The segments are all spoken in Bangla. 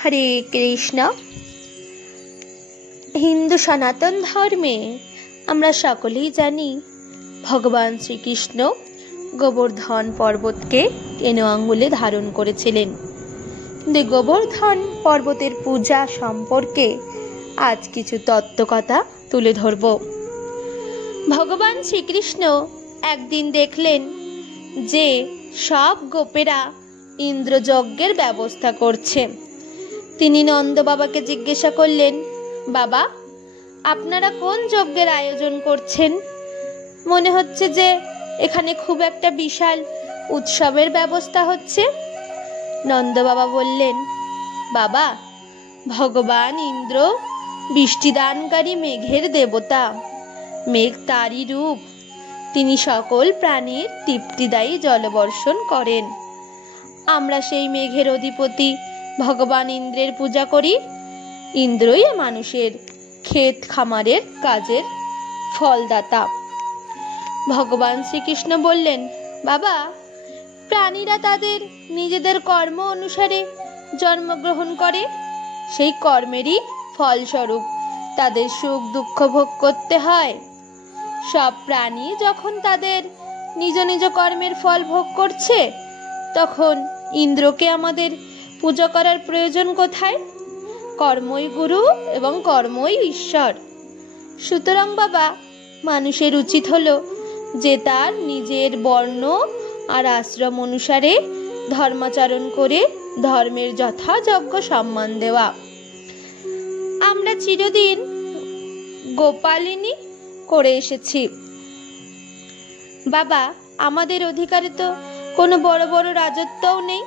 হরে কৃষ্ণ। হিন্দু সনাতন ধর্মে আমরা সকলেই জানি ভগবান শ্রীকৃষ্ণ গোবর্ধন পর্বতকে তেনো আঙ্গুলে ধারণ করেছিলেন। কিন্তু গোবর্ধন পর্বতের পূজা সম্পর্কে আজ কিছু তত্ত্বকথা তুলে ধরব। ভগবান শ্রীকৃষ্ণ একদিন দেখলেন যে সব গোপেরা ইন্দ্রযজ্ঞের ব্যবস্থা করছে। তিনি নন্দ বাবাকে জিজ্ঞাসা করলেন, বাবা, আপনারা কোন যজ্ঞের আয়োজন করছেন? মনে হচ্ছে যে এখানে খুব একটা বিশাল উৎসবের ব্যবস্থা হচ্ছে। নন্দ বাবা বললেন, বাবা, ভগবান ইন্দ্র বৃষ্টিদানকারী মেঘের দেবতা, মেঘ তারই রূপ। তিনি সকল প্রাণীর তৃপ্তিদায়ী জলবর্ষণ করেন। আমরা সেই মেঘের অধিপতি ভগবান ইন্দ্রের পূজা করি। ইন্দ্রই মানুষের ক্ষেত খামারের কাজের ফলদাতা। ভগবান শ্রীকৃষ্ণ বললেন, বাবা, প্রাণীরা তাদের নিজেদের কর্ম অনুসারে জন্মগ্রহণ করে। সেই কর্মেরই ফলস্বরূপ তাদের সুখ দুঃখ ভোগ করতে হয়। সব প্রাণী যখন তাদের নিজ নিজ কর্মের ফল ভোগ করছে, তখন ইন্দ্রকে আমাদের পূজা করার প্রয়োজন কোথায়? কর্মই গুরু এবং কর্মই ঈশ্বর। সুতরাং বাবা, মানুষের উচিত হলো যে তার নিজের বর্ণ আর আশ্রম অনুসারে ধর্মাচরণ করে ধর্মের যথাযোগ্য সম্মান দেওয়া। আমরা চিরদিন গোপালিনী করে এসেছি। বাবা, আমাদের অধিকারে তো কোনো বড় বড় রাজত্বও নেই,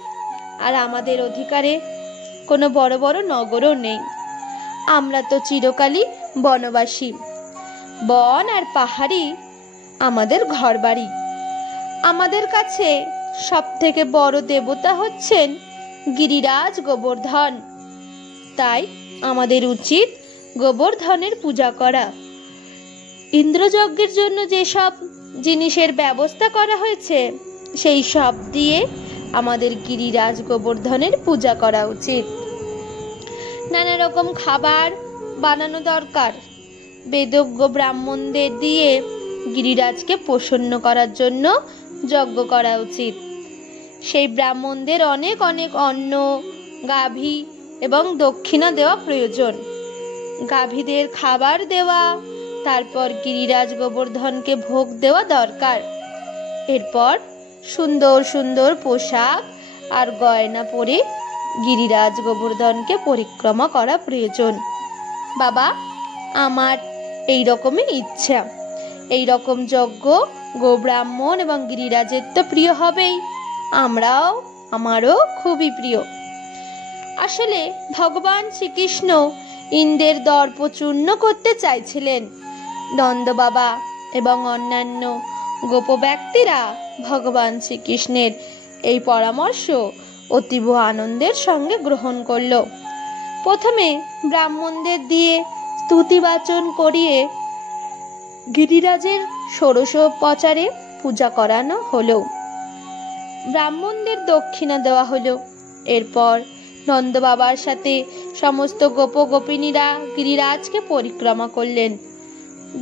আর আমাদের অধিকারে কোনো বড় বড় নগরও নেই। আমরা তো চিরকালই বনবাসী। বন আর পাহাড়ি আমাদের ঘরবাড়ি। আমাদের কাছে সব থেকে বড় দেবতা হচ্ছেন গিরিরাজ গোবর্ধন। তাই আমাদের উচিত গোবর্ধনের পূজা করা। ইন্দ্রযজ্ঞের জন্য যেসব জিনিসের ব্যবস্থা করা হয়েছে, সেই সব দিয়ে আমাদের গিরিরাজ গোবর্ধনের পূজা করা উচিত। নানা রকম খাবার বানানো দরকার। বেদজ্ঞ ব্রাহ্মণদের দিয়ে গিরিরাজকে প্রসন্ন করার জন্য যজ্ঞ করা উচিত। সেই ব্রাহ্মণদের অনেক অনেক অন্ন, গাভী এবং দক্ষিণা দেওয়া প্রয়োজন। গাভীদের খাবার দেওয়া, তারপর গিরিরাজ গোবর্ধনকে ভোগ দেওয়া দরকার। এরপর সুন্দর সুন্দর পোশাক আর গয়না পরে গিরিরাজ গোবর্ধনকে পরিক্রমা করা প্রয়োজন। বাবা, আমার এই রকমই ইচ্ছা। এই রকম যজ্ঞ গোব্রাহ্মণ এবং গিরিরাজের তো প্রিয় হবেই, আমারও খুবই প্রিয়। আসলে ভগবান শ্রীকৃষ্ণ ইন্দ্রের দর্প চূর্ণ করতে চাইছিলেন। নন্দ বাবা এবং অন্যান্য গোপ ব্যক্তিরা ভগবান শ্রীকৃষ্ণের এই পরামর্শ অতীব আনন্দের সঙ্গে গ্রহণ করল। প্রথমে ব্রাহ্মণদের দিয়ে স্তুতিবাচন করিয়ে গিরিরাজের ষোড়শোপচারে পূজা করানো হলো। ব্রাহ্মণদের দক্ষিণা দেওয়া হলো। এরপর নন্দ বাবার সাথে সমস্ত গোপ গোপিনীরা গিরিরাজকে পরিক্রমা করলেন।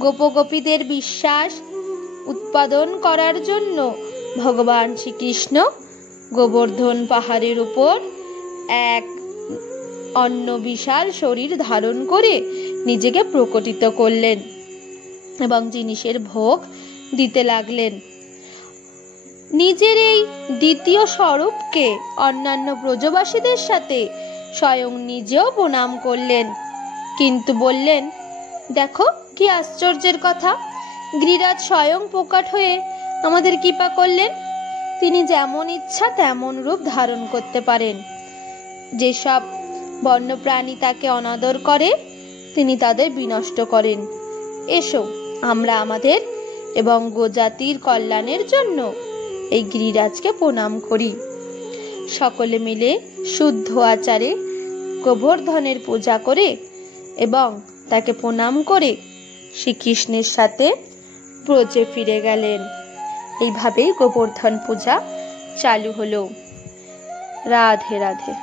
গোপ গোপীদের বিশ্বাস উৎপাদন করার জন্য ভগবান শ্রীকৃষ্ণ গোবর্ধন পাহাড়ের উপর এক অন্য বিশাল শরীর ধারণ করে নিজেকে প্রকটিত করলেন এবং জিনিসের ভোগ দিতে লাগলেন। নিজের এই দ্বিতীয় স্বরূপকে অন্যান্য ব্রজবাসীদের সাথে স্বয়ং নিজেও প্রণাম করলেন, কিন্তু বললেন, দেখো কি আশ্চর্যের কথা, গিরিরাজ স্বয়ং প্রকট হয়ে আমাদের কৃপা করলেন। তিনি যেমন ইচ্ছা তেমন রূপ ধারণ করতে পারেন। যেসব বন্যপ্রাণী তাকে অনাদর করে, তিনি তাদের বিনষ্ট করেন। এসো, আমরা আমাদের এবং গোজাতির কল্যাণের জন্য এই গিরিরাজকে প্রণাম করি। সকলে মিলে শুদ্ধ আচারে গোবর্ধনের পূজা করে এবং তাকে প্রণাম করে শ্রীকৃষ্ণের সাথে ব্রজে ফিরে গেলেন। এইভাবেই গোবর্ধন পূজা চালু হলো। রাধে রাধে।